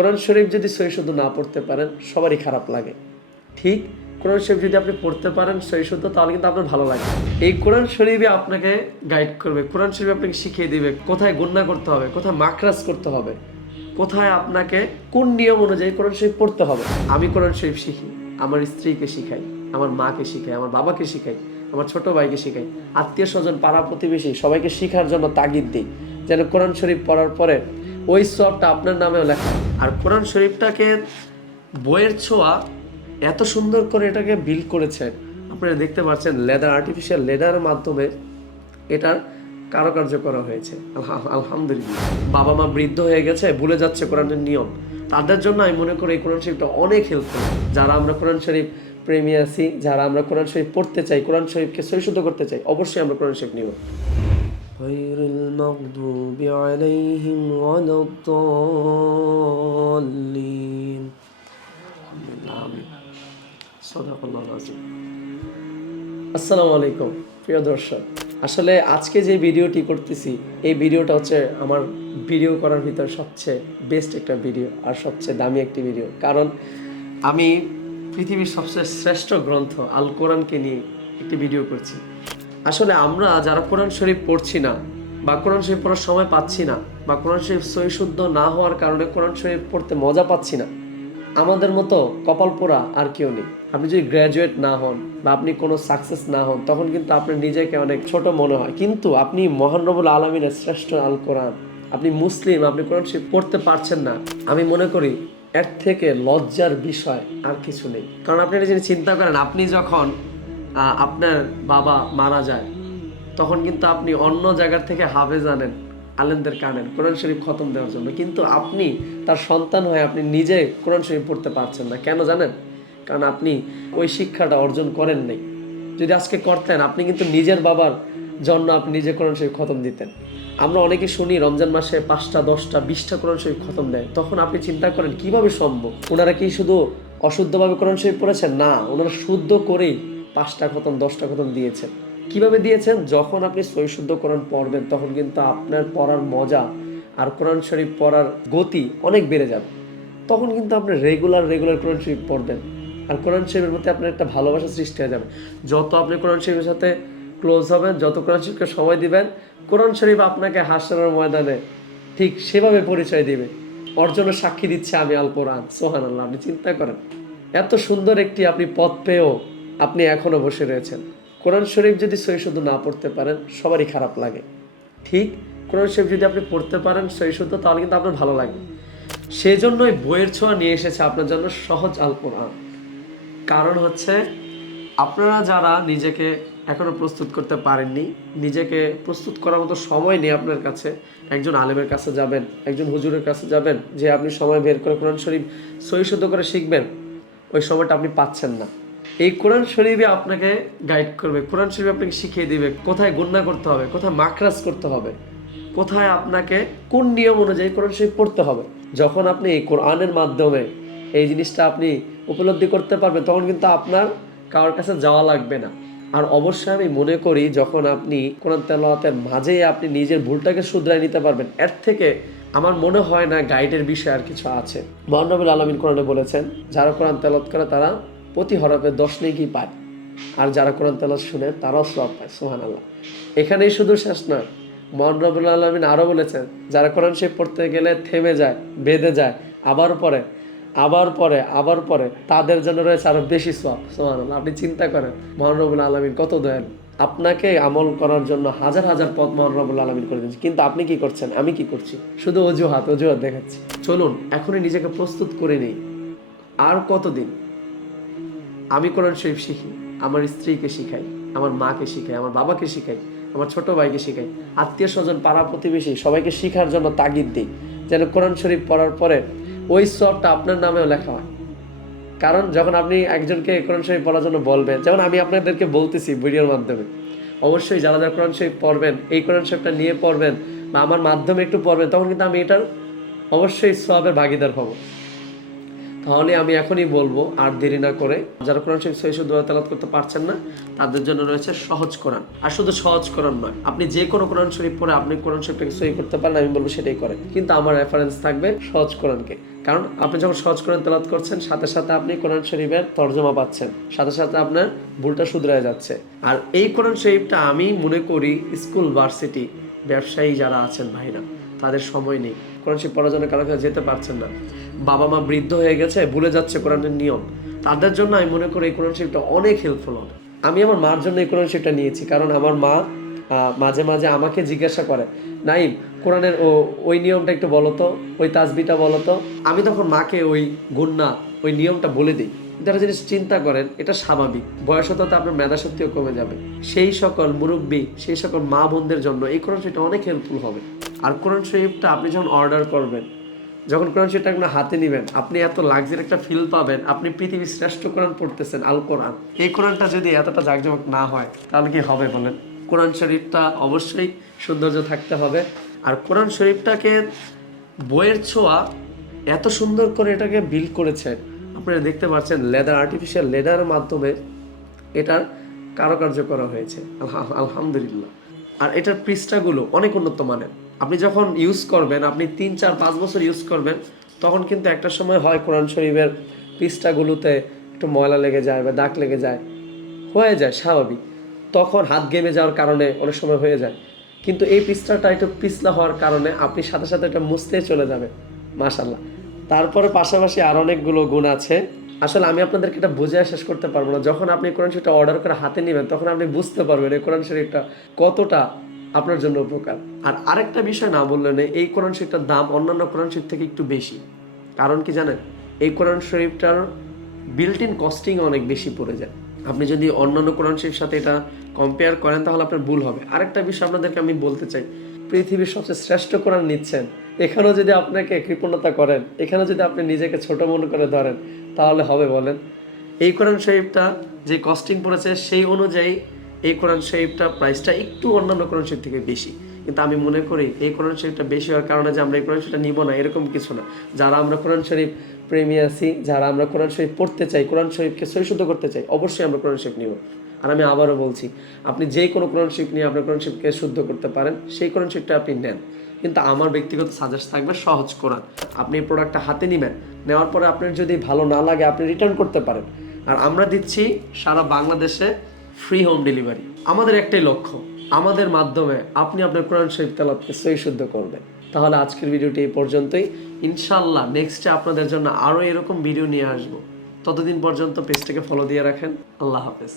কোরআন শরীফ যদি সহি শুদ্ধ না পড়তে পারেন সবারই খারাপ লাগে। ঠিক কোরআন শরীফ যদি আপনি পড়তে পারেন সহি শুদ্ধ, তাহলে কিন্তু আপনার ভালো লাগে। এই কোরআন শরীফে আপনাকে গাইড করবে, কোরআন শরীফ আপনাকে শিখিয়ে দিবে কোথায় গুন্না করতে হবে, কোথায় মাখরাজ করতে হবে, কোথায় আপনাকে কোন নিয়ম অনুযায়ী কোরআন শরীফ পড়তে হবে। আমি কোরআন শরীফ শিখি, আমার স্ত্রীকে শিখাই, আমার মাকে শিখাই, আমার বাবাকে শিখাই, আমার ছোট ভাইকে শিখাই, আত্মীয় স্বজন, পাড়া প্রতিবেশী সবাইকে শিখার জন্য তাগিদ দিই, যেন কোরআন শরীফ পড়ার পরে ওই সবটা আপনার নামেও লেখা। আর কোরআন শরীফটাকে বইয়ের ছোঁয়া এত সুন্দর করে এটাকে বিল্ড করেছে, আপনারা দেখতে পাচ্ছেন লেদার, আর্টিফিশিয়াল লেদারের মাধ্যমে এটার কারুকার্য করা হয়েছে। আলহামদুলিল্লাহ। বাবা মা বৃদ্ধ হয়ে গেছে, ভুলে যাচ্ছে কোরআনের নিয়ম, তাদের জন্য আমি মনে করি এই কোরআন শরীফটা অনেক হেল্পফুল। যারা আমরা কোরআন শরীফ প্রেমী আছি, যারা আমরা কোরআন শরীফ পড়তে চাই, কোরআন শরীফকে সহিশুদ্ধ করতে চাই, অবশ্যই আমরা কোরআন শরীফ নিব। গয়রুল মাগদুবি আলাইহিম ওয়ালাদ-দাল্লিন। আমিন। সাদাকাল্লাহুল আযীম। আসসালামু আলাইকুম প্রিয় দর্শক। আসলে আজকে যে ভিডিওটি করতেছি, এই ভিডিওটা হচ্ছে আমার ভিডিও করার ভিতর সবচেয়ে বেস্ট একটা ভিডিও আর সবচেয়ে দামি একটি ভিডিও। কারণ আমি পৃথিবীর সবচেয়ে শ্রেষ্ঠ গ্রন্থ আল কোরআনকে নিয়ে একটি ভিডিও করছি। আসলে আমরা যারা কোরআন শরীফ পড়ছি না, বা কোরআন শরীফ পড়ার সময় পাচ্ছি না, বা কোরআন শরীফ সহি শুদ্ধ না হওয়ার কারণে কোরআন শরীফ পড়তে মজা পাচ্ছি না, আমাদের মতো কপাল পোড়া আর কেউ নেই। আপনি যদি গ্র্যাজুয়েট না হন বা আপনি কোনো সাকসেস না হন, তখন কিন্তু আপনার নিজেকে অনেক ছোট মনে হয়। কিন্তু আপনি মহান রব্বুল আলামিনের শ্রেষ্ঠ আল কোরআন, আপনি মুসলিম, আপনি কোরআন শরীফ পড়তে পারছেন না, আমি মনে করি এর থেকে লজ্জার বিষয় আর কিছু নেই। কারণ আপনি এটা যদি চিন্তা করেন, আপনি যখন আপনার বাবা মারা যায়, তখন কিন্তু আপনি অন্য জায়গার থেকে হাফেজ আনেন, আলেমদের কানেন কোরআন শরীফ খতম দেওয়ার জন্য, কিন্তু আপনি তার সন্তান হয়ে আপনি নিজে কোরআন শরীফ পড়তে পারছেন না। কেন জানেন? কারণ আপনি ওই শিক্ষাটা অর্জন করেন নাই। যদি আজকে করতেন, আপনি কিন্তু নিজের বাবার জন্য আপনি নিজে কোরআন শরীফ খতম দিতেন। আমরা অনেকে শুনি রমজান মাসে 5টা 10টা 20টা কোরআন শরীফ খতম দেয়। তখন আপনি চিন্তা করেন কিভাবে সম্ভব? ওনারা কি শুধু অশুদ্ধভাবে কোরআন শরীফ পড়েছেন? না, ওনারা শুদ্ধ করেই 5টা খতম 10টা খতম দিয়েছেন। কিভাবে দিয়েছেন? যখন আপনি সহি শুদ্ধ কোরআন পড়বেন, তখন কিন্তু আপনার পড়ার মজা আর কোরআন শরীফ পড়ার গতি অনেক বেড়ে যাবে। তখন কিন্তু আপনি রেগুলার কোরআন শরীফ পড়বেন, আর কোরআন শরীফের প্রতি আপনার একটা ভালোবাসা সৃষ্টি হয়ে যাবে। যত আপনি কোরআন শরীফের সাথে ক্লোজ হবেন, যত কোরআন শরীফকে সময় দিবেন, কোরআন শরীফ আপনাকে হাসরের ময়দানে ঠিক সেভাবে পরিচয় দিবে, অর্জনের সাক্ষী দিচ্ছে আমি আল কোরআন। সুবহানাল্লাহ। আপনি চিন্তা করেন, এত সুন্দর একটি আপনি পথ পেয়েও আপনি এখনো বসে রয়েছেন। কোরআন শরীফ যদি সহি শুদ্ধ না পড়তে পারেন সবারই খারাপ লাগে। ঠিক কোরআন শরীফ যদি আপনি পড়তে পারেন সহি শুদ্ধ, তাহলে কিন্তু আপনার ভালো লাগে। সেই জন্যই বইয়ের ছোঁয়া নিয়ে এসেছে আপনার জন্য সহজ আল কোরআন। কারণ হচ্ছে, আপনারা যারা নিজেকে এখনো প্রস্তুত করতে পারেননি, নিজেকে প্রস্তুত করার মতো সময় নেই আপনার কাছে, একজন আলেমের কাছে যাবেন, একজন হুজুরের কাছে যাবেন, যে আপনি সময় বের করে কোরআন শরীফ সহি শুদ্ধ করে শিখবেন, ওই সময়টা আপনি পাচ্ছেন না। এই কোরআন শরীফে আপনাকে গাইড করবে, কোরআন শরীফ আপনাকে শিখিয়ে দিবে কোথায় গুন্না করতে হবে, কোথায় মাখরাজ করতে হবে, কোথায় আপনাকে কোন নিয়ম অনুযায়ী কোরআন শরীফ পড়তে হবে। যখন আপনি এই কোরআনের মাধ্যমে এই জিনিসটা আপনি উপলব্ধি করতে পারবেন, তখন কিন্তু আপনার কারোর কাছে যাওয়া লাগবে না। আর অবশ্যই আমি মনে করি, যখন আপনি কোরআন তেলাওয়াতের মাঝেই আপনি নিজের ভুলটাকে শুধরাই নিতে পারবেন, এর থেকে আমার মনে হয় না গাইডের বিষয় আর কিছু আছে। মহান রব্বুল আলামিন কোরআনে বলেছেন, যারা কোরআন তেলাওয়াত করে তারা প্রতি হরফে 10 নেকি পায়, আর যারা কোরআন তেলাওয়াত শুনে তারাও সওয়াব পায়। সুবহানাল্লাহ। এখানেই শুধু শেষ নয়, মহান রব্বুল আলামিন আরও বলেছেন, যারা কোরআন শরীফ পড়তে গেলে থেমে যায়, বেঁধে যায়, আবার পরে তাদের জন্য রয়েছে আরো বেশি সওয়াব। সুবহানাল্লাহ। আপনি চিন্তা করেন মহান রব্বুল আলামিন কত দয়ালু। আপনাকে আমল করার জন্য হাজার হাজার পথ মহান রব্বুল আলামিন করে দিয়েছে, কিন্তু আপনি কি করছেন, আমি কি করছি? শুধু অজুহাত দেখাচ্ছি। চলুন এখনই নিজেকে প্রস্তুত করে নেই। আর কতদিন? আমি কোরআন শরীফ শিখি, আমার স্ত্রীকে শিখাই, আমার মাকে শিখাই, আমার বাবাকে শিখাই, আমার ছোট ভাইকে শিখাই, আত্মীয় স্বজন, পাড়া প্রতিবেশী সবাইকে শিখার জন্য তাগিদ দিই, যেন কোরআন শরীফ পড়ার পরে ওই সওয়াবটা আপনার নামেও লেখা হয়। কারণ যখন আপনি একজনকে কোরআন শরীফ পড়ার জন্য বলবেন, যেমন আমি আপনাদেরকে বলতেছি ভিডিওর মাধ্যমে, অবশ্যই যারা যারা কোরআন শরীফ পড়বেন, এই কোরআন শরীফটা নিয়ে পড়বেন বা আমার মাধ্যমে একটু পড়বেন, তখন কিন্তু আমি এটার অবশ্যই সওয়াবের ভাগিদার হব। তাহলে আমি এখনই বলবো, আর দেরি না করে, যারা কোরআন শরীফ সহি শুদ্ধ তেলাওয়াত করতে পারছেন না, তাদের জন্য রয়েছে সহজ কোরআন। আর শুধু সহজ কোরআন নয়, আপনি যে কোনো কোরআন শরীফ পড়ে আপনি কোরআন শরীফটাকে সহি করতে পারেন, আমি বলবো সেটাই করেন, কিন্তু আমার রেফারেন্স থাকবে সহজ কোরআনকে। কারণ আপনি যখন সহজ কোরআন তেলাওয়াত করছেন সাথে সাথে আপনি কোরআন শরীফের তর্জমা পাচ্ছেন, সাথে সাথে আপনার ভুলটা শুধরায় যাচ্ছে। আর এই কোরআন শরীফটা আমি মনে করি স্কুল, ভার্সিটি, ব্যবসায়ী যারা আছেন ভাইরা, তাদের সময় নেই, কোরআন শরীফ পড়ার জন্য কারো কাছে যেতে পারছেন না, বাবা মা বৃদ্ধ হয়ে গেছে, ভুলে যাচ্ছে কোরআনের নিয়ম, তাদের জন্য আমি মনে করি এই কোরআন শরীফটা অনেক হেল্পফুল হবে। আমি আমার মার জন্য এই কোরআন শরীফটা নিয়েছি, কারণ আমার মা মাঝে মাঝে আমাকে জিজ্ঞাসা করে, নাইম কোরআনের ওই নিয়মটা একটু বলো তো, ওই তাসবিটা বলো তো। আমি তখন মাকে ওই গুন্না, ওই নিয়মটা বলে দিই। যারা জিনিস চিন্তা করেন, এটা স্বাভাবিক, বয়স হতে হতে আপনার মেধাশক্তিও কমে যাবে। সেই সকল মুরব্বী, সেই সকল মা বোনদের জন্য এই কোরআন শরীফটা অনেক হেল্পফুল হবে। আর কোরআন শরীফটা আপনি যখন অর্ডার করবেন, যখন কোরআন শরীফটা আপনার হাতে নেবেন, আপনি এত লাক্সারি একটা ফিল পাবেন, আপনি পৃথিবীর শ্রেষ্ঠ কোরআন পড়তেছেন, আল কোরআন। এই কোরআনটা যদি এতটা জাঁকজমক না হয় তাহলে কি হবে বলেন? কোরআন শরীফটা অবশ্যই সৌন্দর্য থাকতে হবে। আর কোরআন শরীফটাকে বইয়ের ছোঁয়া এত সুন্দর করে এটাকে বিল্ড করেছে, আপনারা দেখতে পাচ্ছেন লেদার, আর্টিফিশিয়াল লেদারের মাধ্যমে এটার কারুকার্য করা হয়েছে, আলহামদুলিল্লাহ। আর এটার পৃষ্ঠাগুলো অনেক উন্নত মানের। আপনি যখন ইউজ করবেন, আপনি 3, 4, 5 বছর ইউজ করবেন, তখন কিন্তু একটা সময় হয় কোরআন শরীফের পৃষ্ঠাগুলোতে একটু ময়লা লেগে যায় বা দাগ লেগে যায়, হয়ে যায় স্বাভাবিক, তখন হাত ঘেমে যাওয়ার কারণে অনেক সময় হয়ে যায়। কিন্তু এই পৃষ্ঠাটা একটু পিছলা হওয়ার কারণে আপনি সাথে সাথে এটা মুছতেই চলে যাবে, মাশাআল্লাহ। তারপরে পাশাপাশি আর অনেকগুলো গুণ আছে, আসলে আমি আপনাদেরকে এটা বুঝে শেষ করতে পারবো না। যখন আপনি কোরআন শরীফটা অর্ডার করে হাতে নেবেন, তখন আপনি বুঝতে পারবেন এই কোরআন শরীফটা কতটা আপনার জন্য উপকার। আর আরেকটা বিষয় না বললেন, এই কোরআন শরীফটার দাম অন্যান্য কোরআন শরীফ থেকে একটু বেশি। কারণ কি জানেন? এই কোরআন শরীফটার বিল্ট ইন কস্টিং অনেক বেশি পড়ে যায়। আপনি যদি অন্যান্য কোরআন শরীফের সাথে এটা কম্পেয়ার করেন তাহলে আপনার ভুল হবে। আরেকটা বিষয় আপনাদেরকে আমি বলতে চাই, পৃথিবীর সবচেয়ে শ্রেষ্ঠ কোরআন নিচ্ছেন, এখানেও যদি আপনাকে কৃপণতা করেন, এখানেও যদি আপনি নিজেকে ছোট মনে করে ধরেন, তাহলে হবে বলেন? এই কোরআন শরীফটা যে কস্টিং পড়েছে সেই অনুযায়ী এই কোরআন শরীফটা প্রাইসটা একটু অন্যান্য কোরআন শরীফ থেকে বেশি। কিন্তু আমি মনে করি এই কোরআন শরীফটা বেশি হওয়ার কারণে যে আমরা এই কোরআন শরীফটা নিব না, এরকম কিছু না। যারা আমরা কোরআন শরীফ প্রেমী আছি, যারা আমরা কোরআন শরীফ পড়তে চাই, কোরআন শরীফকে সহিশুদ্ধ করতে চাই, অবশ্যই আমরা কোরআন শরীফ নিব। আর আমি আবারও বলছি, আপনি যে কোনো কোরআন শরীফ নিয়ে আপনার কোরআন শরীফকে শুদ্ধ করতে পারেন, সেই কোরআন শরীফটা আপনি নেন। কিন্তু আমার ব্যক্তিগত সাজেস্ট থাকবে সহজ কোরআন। আপনি এই প্রোডাক্টটা হাতে নেবেন, নেওয়ার পরে আপনার যদি ভালো না লাগে আপনি রিটার্ন করতে পারেন। আর আমরা দিচ্ছি সারা বাংলাদেশে ফ্রি হোম ডেলিভারি। আমাদের একটাই লক্ষ্য, আমাদের মাধ্যমে আপনি আপনার কোরআন শরীফ তেলাওয়াতকে সহিশুদ্ধ করবেন। তাহলে আজকের ভিডিওটি এই পর্যন্তই। ইনশাআল্লাহ নেক্সটে আপনাদের জন্য আরও এরকম ভিডিও নিয়ে আসবো। ততদিন পর্যন্ত পেজটাকে ফলো দিয়ে রাখেন। আল্লাহ হাফেজ।